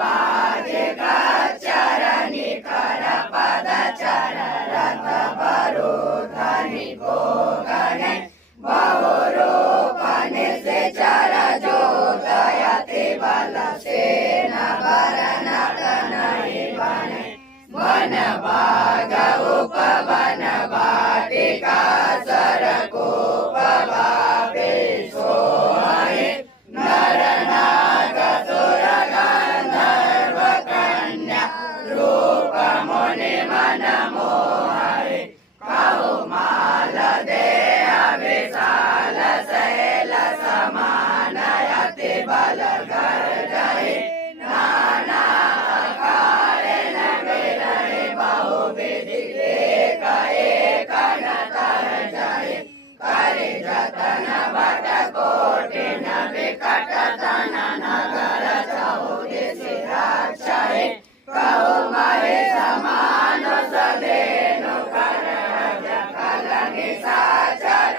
बाजे गाचार निकर पदचार रथ बरुधानि भोगने बहुरूपने से चार जोतयति बलसेन वरनटनहि बने वन भाग उपवन वाटिका सरकूप वापिशोहरि नर नागसुर गन्धर्व कन्या रूप मुनि मन मोहरि कौमाल देह विशाल शैल समान यति बल गर्जहि नाना आकारेण विरहि बहुविधि एक एक न तर्जहि करि जतन बट कोटिन विकट तन नगर चहुदिशि रक्षहि कौ महि समानुष देव